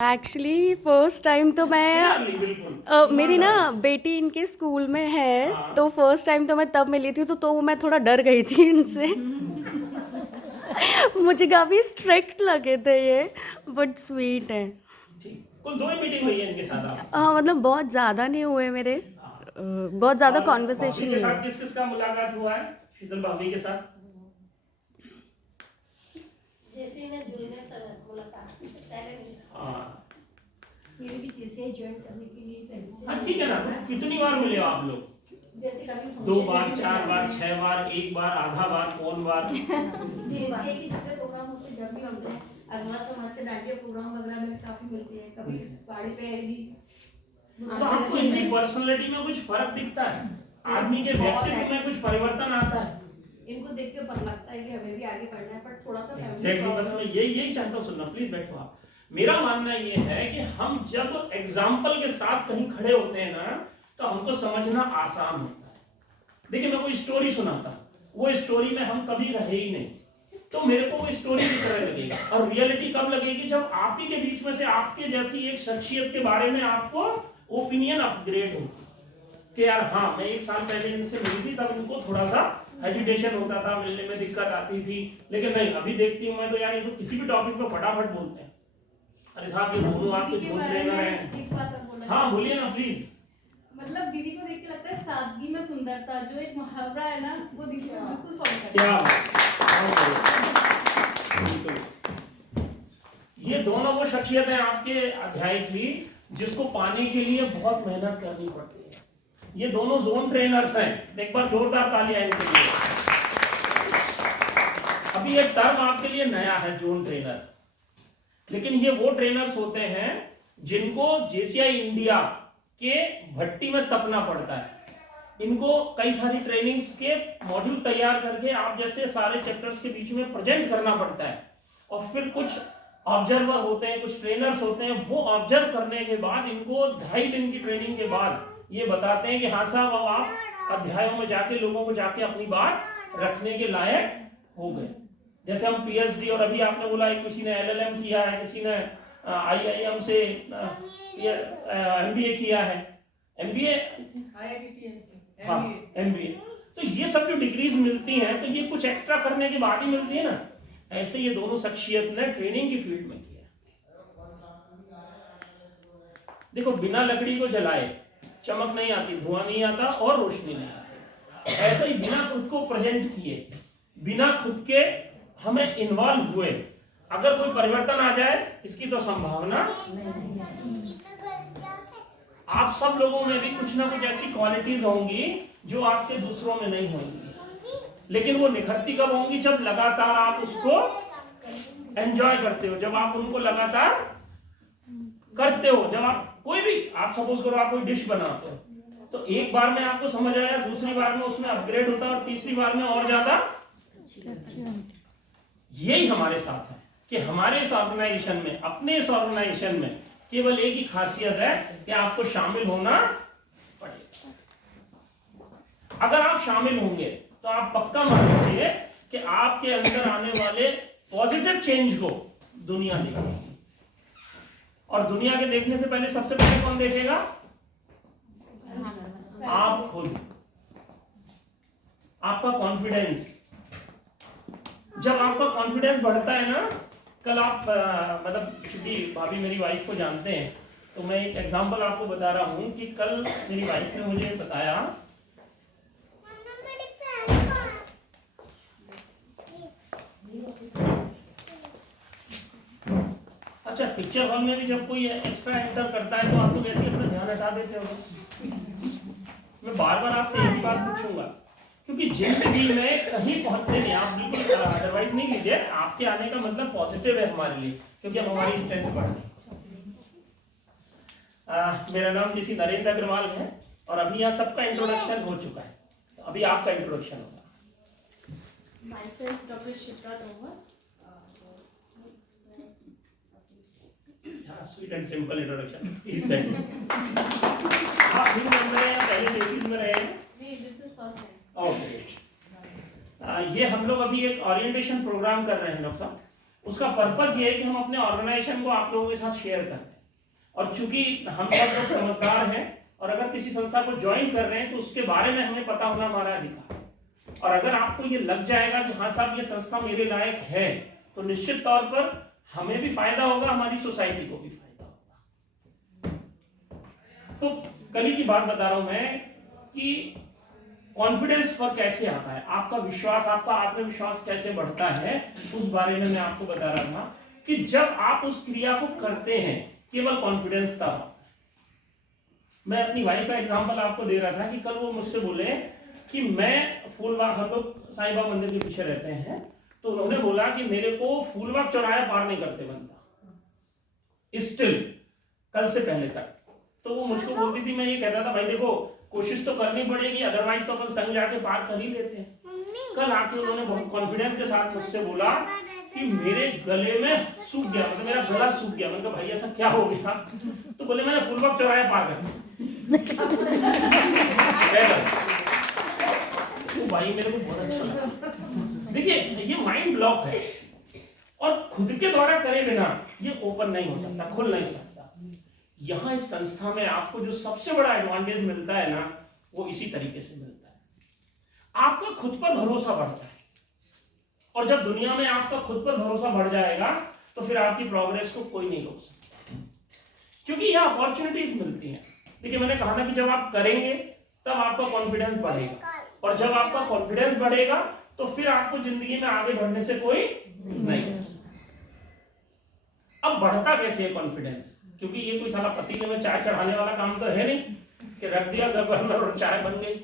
Actually first time तो मैं बिल्कुल मेरी ना बेटी इनके स्कूल में है, हाँ। तो फर्स्ट टाइम तो मैं तब मिली थी, तो मैं थोड़ा डर गई थी इनसे। मुझे काफ़ी स्ट्रिक्ट लगे थे ये, बट स्वीट है। ठीक, कुल 2 ही मीटिंग हुई है इनके साथ आप? हाँ, मतलब बहुत ज़्यादा नहीं हुए मेरे, हाँ। बहुत ज़्यादा और कॉन्वर्सेशन भाभी के नहीं साथ हुआ। किस किस का मुलाकात हुआ है? शीतल भाभी के साथ? जैसे मैं जूनियर सर मुलाकात पहले नहीं। हाँ मेरी भी चीजें ज्वाइन करने के लिए पहले से। हाँ, ठीक है ना। तो कितनी बार मिले आप लोग? जैसे कभी 2 बार, 4 बार, 6 बार, 1 बार, आधा बार, पौन बार? जैसे कि जितने प्रोग्राम होते हैं जब भी होते हैं, अगला समाज के डांडिया प्रोग्राम वगैरह में काफी मिलते हैं, कभी पहाड़ी पे भी। तो आपको इनकी पर्सनालिटी में कुछ फर्क दिखता है? आदमी के व्यक्तित्व में कुछ परिवर्तन आता है? इनको देख के पता लगता है कि हमें भी आगे बढ़ना है, पर थोड़ा सा एग्जैक्टली, बस मैं यही चाहता हूँ सुनना। प्लीज बैठो आप। मेरा मानना ये है कि हम जब एग्जाम्पल के साथ कहीं खड़े होते हैं ना, तो हमको समझना आसान होता है। देखिए, मैं कोई स्टोरी सुनाता, वो स्टोरी में हम कभी रहे ही नहीं, तो मेरे को वो स्टोरी की तरह लगेगा। और रियलिटी कब लगेगी? जब आप ही के बीच में से आपके जैसी एक शख्सियत के बारे में आपको ओपिनियन अपग्रेड हो कि यार हाँ, मैं 1 साल पहले इनसे मिली थी, तब इनको थोड़ा सा हेजिटेशन होता था, मिलने में दिक्कत आती थी, लेकिन नहीं, अभी देखती हूँ मैं तो यार ये तो किसी भी टॉपिक पे फटाफट बोलते हैं। अरे साहब, ये दोनों आपके जोन ट्रेनर हैं। हाँ बोलिए ना प्लीज। मतलब दीदी को देख के लगता है सादगी में सुंदरता, जो एक मुहावरा है ना, वो दीदी को बिल्कुल फॉलो करता है। ये दोनों वो शख्सियत है आपके अध्याय की जिसको पाने के लिए बहुत मेहनत करनी पड़ती है। ये दोनों जोन ट्रेनर्स हैं। एक बार जोरदार तालियां इनके लिए। अभी ये टर्म आपके लिए नया है, जोन ट्रेनर, लेकिन ये वो ट्रेनर्स होते हैं जिनको जेसीआई इंडिया के भट्टी में तपना पड़ता है। इनको कई सारी ट्रेनिंग्स के मॉड्यूल तैयार करके आप जैसे सारे चैप्टर्स के बीच में प्रेजेंट करना पड़ता है, और फिर कुछ ऑब्जर्वर होते हैं, कुछ ट्रेनर्स होते हैं, वो ऑब्जर्व करने के बाद इनको 2.5 दिन की ट्रेनिंग के बाद ये बताते हैं कि हाँ साहब, अब आप अध्यायों में जाके लोगों को जाके अपनी बात रखने के लायक हो गए। जैसे हम पीएचडी, और अभी आपने बोला किसी ने एलएलएम किया है, किसी ने आईआईएम से एमबीए किया है, एमबीए, हाँ एमबीए। तो ये सब जो डिग्रीज मिलती हैं, तो ये कुछ एक्स्ट्रा करने के बाद ही मिलती है ना। ऐसे ये दोनों शख्सियत ने ट्रेनिंग की फील्ड में किया। देखो, बिना लकड़ी को जलाए चमक नहीं आती, धुआं नहीं आता और रोशनी नहीं आती। ऐसे ही बिना खुद को प्रेजेंट किए, बिना खुद के हमें इन्वॉल्व हुए, अगर कोई परिवर्तन आ जाए, इसकी तो संभावना नहीं। आप सब लोगों में भी कुछ ना कुछ ऐसी क्वालिटीज होंगी जो आपके दूसरों में नहीं होंगी, लेकिन वो निखरती कब होंगी? जब लगातार आप उसको एंजॉय करते हो, जब आप उनको लगातार करते हो। जब आप कोई भी, आप सपोज करो आप कोई डिश बनाते हो, तो एक बार में आपको समझ आया, दूसरी बार में उसमें अपग्रेड होता है, और तीसरी बार में और ज्यादा। यही हमारे साथ है कि हमारे इस ऑर्गेनाइजेशन में, अपने इस ऑर्गेनाइजेशन में केवल एक ही खासियत है कि आपको शामिल होना पड़ेगा। अगर आप शामिल होंगे तो आप पक्का मान लीजिए कि आपके अंदर आने वाले पॉजिटिव चेंज को दुनिया देखेगी, और दुनिया के देखने से पहले सबसे पहले कौन देखेगा? आप खुद। आपका कॉन्फिडेंस, जब आपका कॉन्फिडेंस बढ़ता है ना, कल आप मतलब, चूंकि भाभी मेरी वाइफ को जानते हैं, तो मैं एक एग्जांपल आपको बता रहा हूं कि कल मेरी वाइफ ने मुझे बताया, अच्छा पिक्चर हॉल में भी जब कोई एक्स्ट्रा एंटर करता है तो आप लोग ऐसे अपना ध्यान हटा देते हो। मैं बार बार आपसे एक बात पूछूंगा, क्योंकि जिंदगी में कहीं पहुंचते नहीं, आप बिल्कुल अदरवाइज नहीं लीजिए। आपके आने का मतलब पॉजिटिव है हमारे लिए, क्योंकि अब हमारी स्ट्रेंथ बढ़ गई। मेरा नाम किसी नरेंद्र अग्रवाल है, और अभी यहाँ सबका इंट्रोडक्शन हो चुका है, तो अभी आपका इंट्रोडक्शन होगा। Myself, Dr. Shikha Thakur. Sweet and simple introduction. आप भी मेंबर हैं या पहले बेसिस में रहे हैं? नहीं, this is first time. Okay. ये हम लोग अभी एक ओरिएंटेशन प्रोग्राम कर रहे हैं डॉक्टर साहब, उसका पर्पस ये है कि हम अपने ऑर्गेनाइजेशन को आप लोगों के साथ शेयर करें। और चूंकि हम सब लोग समझदार हैं और अगर किसी संस्था को ज्वाइन कर रहे हैं तो उसके बारे में हमें पता होना हमारा अधिकार है। और अगर आपको ये लग जाएगा कि हाँ साहब ये संस्था मेरे लायक है, तो निश्चित तौर पर हमें भी फायदा होगा, हमारी सोसाइटी को भी फायदा होगा। तो कल ही की बात बता रहा हूं मैं कि कॉन्फिडेंस पर कैसे आता है, आपका विश्वास, आपका आत्मविश्वास कैसे बढ़ता है, उस बारे में मैं आपको बता रहा था कि जब आप उस क्रिया को करते हैं केवल कॉन्फिडेंस तब आता है। मैं अपनी वाइफ का एग्जांपल आपको दे रहा था कि कल वो मुझसे बोले कि मैं फूलबाग, हम लोग साईं बाबा मंदिर के पीछे रहते हैं, तो उन्होंने बोला कि मेरे को फूलबाग चौराहा पार नहीं करते बनता स्टिल, कल से पहले तक। तो वो मुझको बोलती थी, मैं ये कहता था भाई देखो कोशिश तो करनी पड़ेगी, अदरवाइज तो अपन संग जाके पार कर ही लेते हैं। कल आके उन्होंने बहुत कॉन्फिडेंस के साथ मुझसे बोला कि मेरे गले में सूख गया, मतलब मेरा गला सूख गया। मैंने कहा भाई ऐसा क्या हो गया? तो बोले मैंने फूलबाग चौराहे पार कर तो भाई मेरे को बहुत अच्छा लगा। देखिए ये माइंड ब्लॉक है और खुद के द्वारा करे बिना ये ओपन नहीं हो सकता, खुल नहीं सकता। यहाँ इस संस्था में आपको जो सबसे बड़ा एडवांटेज मिलता है ना, वो इसी तरीके से मिलता है। आपका खुद पर भरोसा बढ़ता है और जब दुनिया में आपका खुद पर भरोसा बढ़ जाएगा तो फिर आपकी प्रोग्रेस को कोई नहीं रोक सकता, क्योंकि यह अपॉर्चुनिटीज मिलती हैं। देखिए मैंने कहा ना कि जब आप करेंगे तब आपका कॉन्फिडेंस बढ़ेगा और जब आपका कॉन्फिडेंस बढ़ेगा तो फिर आपको जिंदगी में आगे बढ़ने से कोई नहीं। अब बढ़ता कैसे है कॉन्फिडेंस? क्योंकि ये कोई साला पतीले में चाय चढ़ाने वाला काम तो है नहीं कि रख दिया गवर्नर और चाय बन गई।